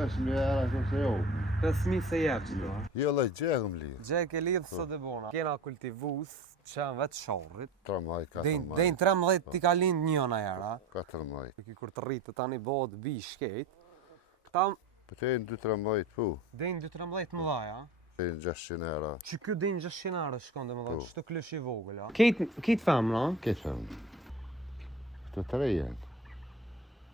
5.000 euro se jo. 5.000 se jep që do. Jo, lej, gjegëm li. Gjek e lidhë së dhe bona. Kena kultivus që janë vetë shorrit. 3 maj, 4 maj. Dejnë 13 ti ka lindë njëna jera. 4 maj. Kur të rritë tani bëhet bi shkejt. Këta Për të 2-3 maj të pu. dejnë 2-13 mëdhaja. Dejnë 600 euro. Që kjo dejnë 600 euro shkon dhe më dhe, që të klësh i vogël, a? Kejt fem, no? Këtë them. Këtë 3 janë.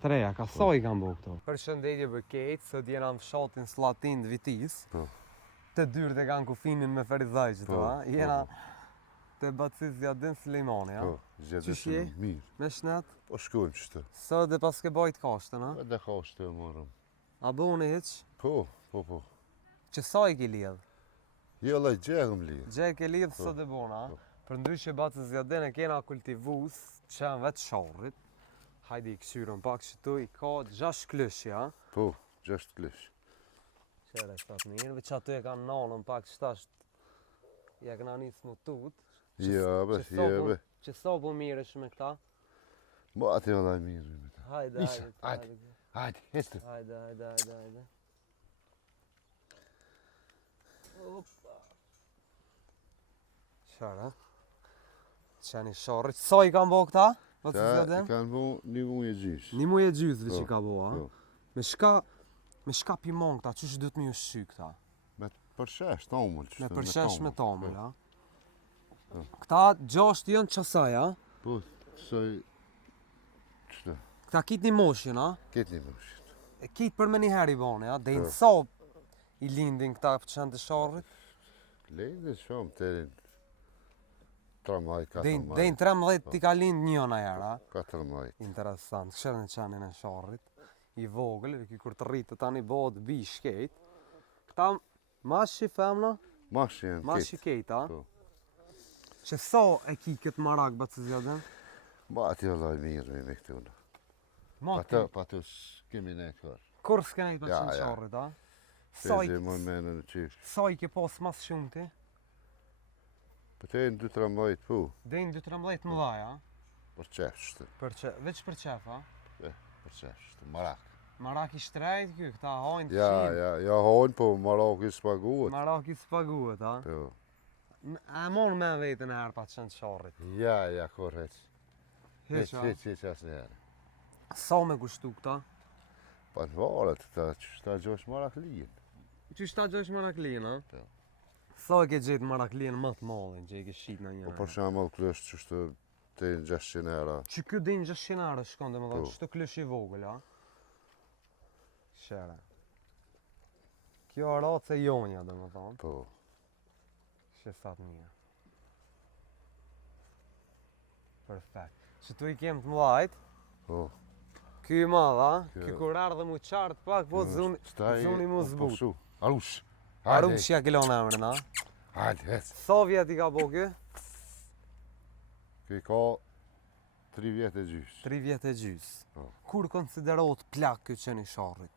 Treja, ka sa i kanë bëu këto? Përshëndetje për kejt, sot jena në fshatin Slatin të Vitis. Po. Të dyrë dhe kanë kufinin me ferizaj që to, a? Jena të Bacis Zjadin Slimani, a? Po, zjedë Qysh je? mirë. Me shnet? Po shkojmë qëtë. Sot dhe pas ke bajt kashtën, a? Edhe ka shtë e morëm. A bëuni hiq? Po, po, po. Që sa i ki lidh? Jo, lej, gjegëm li. Gjek e lidh sot dhe bona, për ndryshe Bacis Zjadin e kena kultivus që janë vetë shorrit. Hajde i këshyrën pak që tu i ka 6 klësh, ja? Po, 6 klish. Qere shtat mirë, veç aty e kanë nanën pak shtasht, ja këna njësë më tut. Jabe, jabe. Që sa po mirë është me këta? Ma ati më dhaj mirë me ta. Hajde, Isha, hajde. Hajde, hecë. Hajde. Opa. Qara? Qeni shorrit. Sa i kanë bo këta? Ta i kanë bu një muje gjysh. Një muje gjysë që ka bo, a? Po. Me shka pimon këta, qështë dhëtë me ushqy këta? Me përshesh, tamull. Me përshesh me tamull, Po. a? Këta 6 janë qasaj, a? Po, soj... Qëta? Këta kitë një moshin, a? Ketë një mëshit. E kitë për me një heri bane, a? Dejnë Po. sa i lindin këta për qënë të shorrit? Lejnë shumë të erin 3 maj, 4 maj. Dejnë 13 ti ka lind njëna jera. 4 maj. Interesant, kësherë në qanin e shorrit. I vogël, kur të rritë tani bëhet bi shkejt. Këta mashi femna? Mashi janë Mashi ketë. kejt, a? Po. Që sa e ki këtë marak Bacis Zjadin? Ma ati vëllaj mirë me këtë unë. Ma Pa të s'kemi ne kërë. kur s'kene i për Ja, qënë ja. shorrit, a? Pezi më menë në qysh. Sa i ke pas mas shumë ti? Për të e në 2-3 maj të pu. Dejnë 2-13 mëdhaja, Për qefshtë. veç për qef, a? Për qefshtë. Marak. Marak i shtrejt kjo, këta hajnë të Ja, qinë. ja hojnë, po marak i s'paguhet. Marak i spaguhet, a? Po. A mon me vetën e herë pa të qënë shorrit. Ja, kur heq. Heq, a? Heq asë njerë. Sa me kushtu këta? Pa të varet, ta gjosh marak lijen. Që shta gjosh maraklin, a? Po. Sa e ke gjetë maraklin më të malin që i ke shqit në Po njërë? për shembull klësh që shtë të e në 600 euro. Që kjo din 600 euro shkon dhe më dhe, Po. që të klësh i vogël, a? Shere. Kjo arace jonja dhe më thonë, Po. shesat mirë. Perfekt. Që tu i kem të mlajt, Po. ky i madh, a? Kjo- Ky kur ardhe mu qartë pak, po zuni mu zbut. Shu. Arush. Arushja kilon emrin, a? Hajde, hec. Sa vjet i ka bo kjo? Këj ka 3 vjetë e gjysh. 3 vjet e gjys. Po. Kur konsiderohet plak kjo qeni shorrit?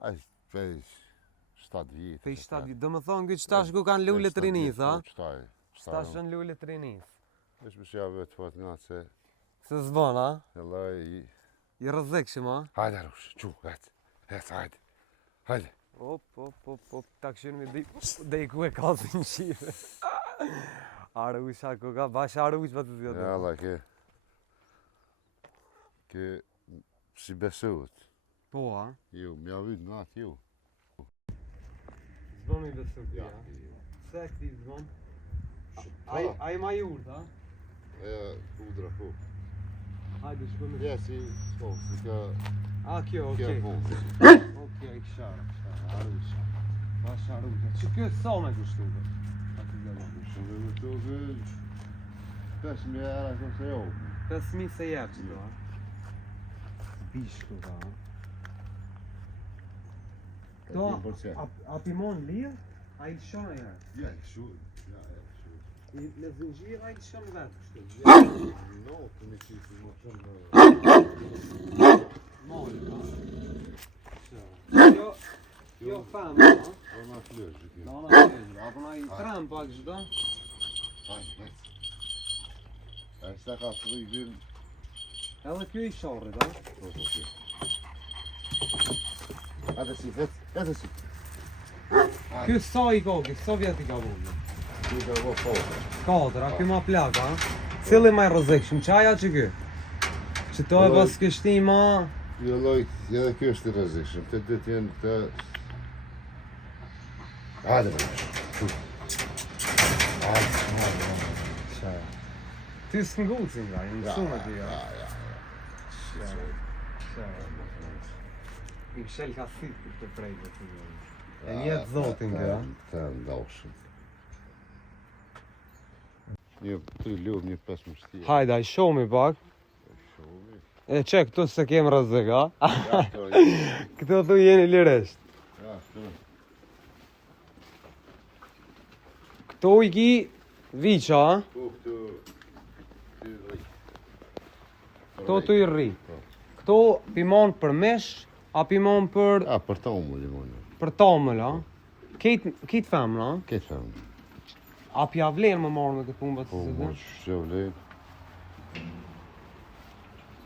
Aj, pej 7 vjetë. Pej 7 vjet. Do më thonë kjo qëtash ku kanë lullet të rinis, a? Qëtaj. Qëtash në lullet të rinis. Vesh më shja vetë fat nga se... Se zbon, a? Jellaj i... I rëzikshim, a? Hajde, Arush. Qu, hec. Hec, hajde. Hajde. Op, ta këshirë mi dhe i ku e ka zë në qive. Arusha, ku ka bash arush pa të zjetë. Jalla, ke... Si besuhet. Po, a? Ju, mja vyt nga atë ju. Zbon mi besu kja. Se këti zbon? Ai ma jurt, a? E, udra, po. Hajde, shko me... Ja, si ka... A, kjo, okej. po. Okej, këshara, arusha. Bash arusha. Që kjo sa me kushtu dhe? Pa të zjetë. Shumë me të vëgjë... 5.000 euro se jo. 5.000 se jep që do, a? Bishku, da, a? Këto, a pimon lirë? A i lëshon e herë? Ja, i shumë. Ja, shumë. Me zingjir a i lëshon vetë, kështu? No, të me qisi më tërë... Mori, a? Jo famë, a? Po na flësh, kjo. Da, na flësh, apo na i tram pak çdo? Hajde, hec. E sa ka frigin... Edhe kjo i shorrit, a? Po, kjo. Edhe si. Ky sa i ka, ky sa vjet i ka vënë? Ky ka vë po. 4, a ky ma plak, a? Cili ma i rrezikshëm, çaja që ky? Që to e pas kështi ma... Jo lloj, edhe ky është i rrezikshëm. Të dy të jenë të... Hajde më. Çaja. Ty s'ngucin nga, i mësume ty, ja. I mshel ka thit të prejtë të njërë. E njetë zotin kjo, Të ndoshëm. Një 3 lum, një 5 mështia. Hajde, i shomi pak. E që, këtu se kemë rëzik, a? Këtu thu jeni liresht. Ja, këtu. Këtu i ki viqa, a? Këtu rri. Këtu të i rri. Këtu pimon për mesh, a pimon për Për tomë, limonë. për tamël, a? Kitë femën, a? Këtë femë. A pja vlenë më marrë me këtë punë bëtë Po, së më të? shëvlen.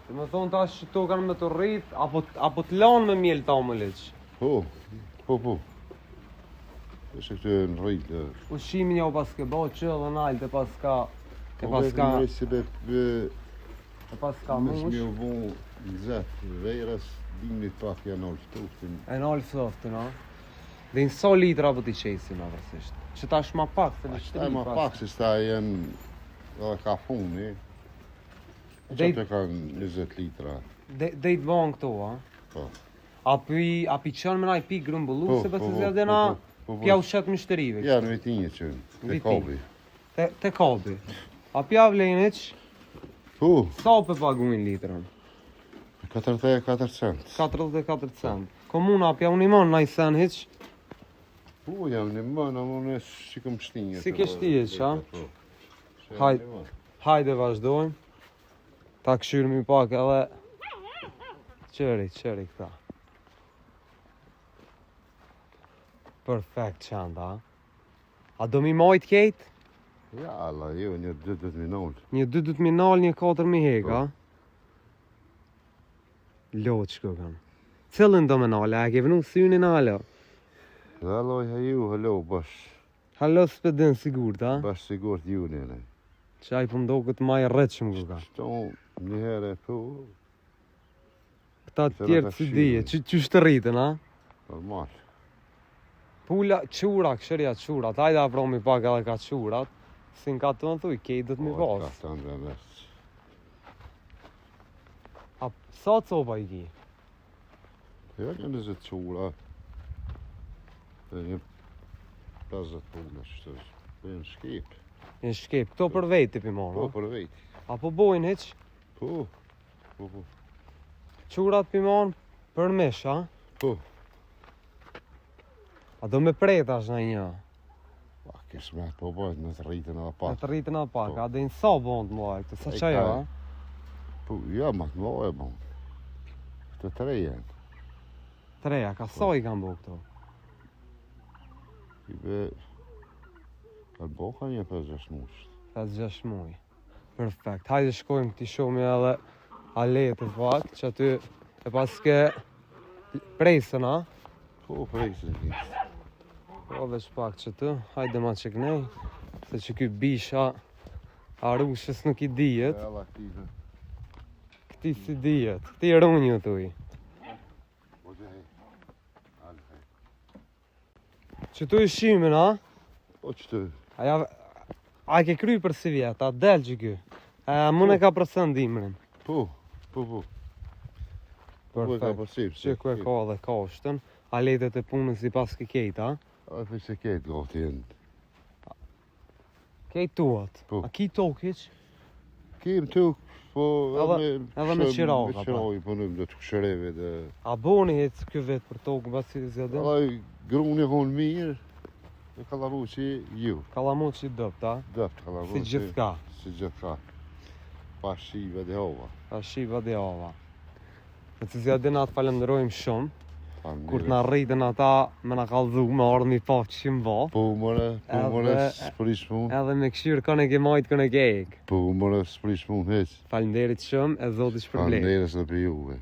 Dhe me thonë tash që to kanë me të rrit, apo të lanë me mjellë tamëliq. Po. Është këtu e në rritë. Ushimin ja u pas ke bo që dhe nalë të pas ka... E pas ka... E pas ka Mësë mush. mi u bu gëzat vejrës, dimnit pak janë olë ftuftin. E nalë fëtoftin, a? Dhe në so litra po t'i qesim, a vërsisht. Që ta është ma pak, se në Shtaj ma pak se sta janë edhe ka funi. Dej- Qëtë ka 20 litra. Dhe i të banë këto, a? Po. A pi qënë me naj pi grumbullu, se për të zjadena pja u shetë mështerive. Ja, në vitinje qënë, të Vitinje. kobi. Te kabi. A pja vleniq, Po, sa për paguin litrën? 44 cent. 44 cent. Komuna pja unimon naj sen hiq, Po, jam në mënë, unë e shikëm shtinje. Si ke shtije, qa? Hajde. Hajde. Hajde vazhdojmë. Ta këshyrëm i pak edhe... Qëri këta. Perfekt qanda, a? A do mi majt kejt? Ja, alla, jo, një 2 minutë. Një 2 minal, një 4 heka. Lotë shko kam. Cëllën do me nale, a ke vënu synin alo? Halloj, hallo, bash S'pedin sigur, ta? sigurt ju njëne. Qaj për mdo këtë maj rrëqëm ku ka. Shto një herë, po, Këta tjertë si dije, që shtë rritën, a? normal. Pula, qura, këshërja qurat, hajde apromi pak edhe ka qurat. Si në ka të në thuj, kej dhët mi Ka pas. të ndë mes. A sa copa i ki? Ja, një 20 qura. Dhe një 50 pula, që të në shkip. Në shkep, këto për vejtë pi Po, monë, për vejt. apo bojnë heq? Po. Qurat pi monë për mesh, a? Po. A do me pretash në një? Pa, kësë me po bëjt në të rritën edhe Në pak. të rritën atë pak, Po. a dhe në sa bënd më lajtë, sa E qajo, ka- a? Po, ja, ma të mëve, bon. Këtë 3 janë. Treja, ka sa i kanë bo këto? I be... Ka bo ka një 5-6 mushtë. 5-6 muj. Perfekt, hajde shkojmë t'i shomi edhe aletë pak, që aty e pas ke presën, a? Po, prejse në kitë. Po veç pak që të, hajde ma që kënej, se që ky bisha arushës nuk i dijet, Alla këtive. këti si dijet, këti runju tuj. Po, gjej. Alfe. Që tu i shimin, a? Po, që të... A ke kry për si vjetë, a del që ky? Mune ka përsen dimrin. Po. Po, e ka Perfekt, përsip. që ku e ka dhe kashtën, a letet e punës si pas ke kejta, a? A për se ketë gati jenë. Kejt tuat, Po. a ki tokiq? Kim tuk, po... Edhe me qiraka, Me qiraka, po nëmë do të këshëreve dhe... A boni hec kjo vetë për tokë, basi zjadin? Alla, gruni konë mirë, e kalamu që ju. Kalamut që i dëpt, a? Dëpt kalamu Si gjithka. Si gjithka. Pa shive dhe hova. A shiva dhe ava. Në të zjadin atë falenderojmë shumë, kur të na rritën ata me na kallëzu, me ardhë mi pa që më va, Po, mëre, s'prish mund. edhe me këshyrë kone ke majtë kone ke ek. Po, mëre, s'prish mund heq. Falenderit shumë, e Zoti shpërblet. Falenderës dhe për juve.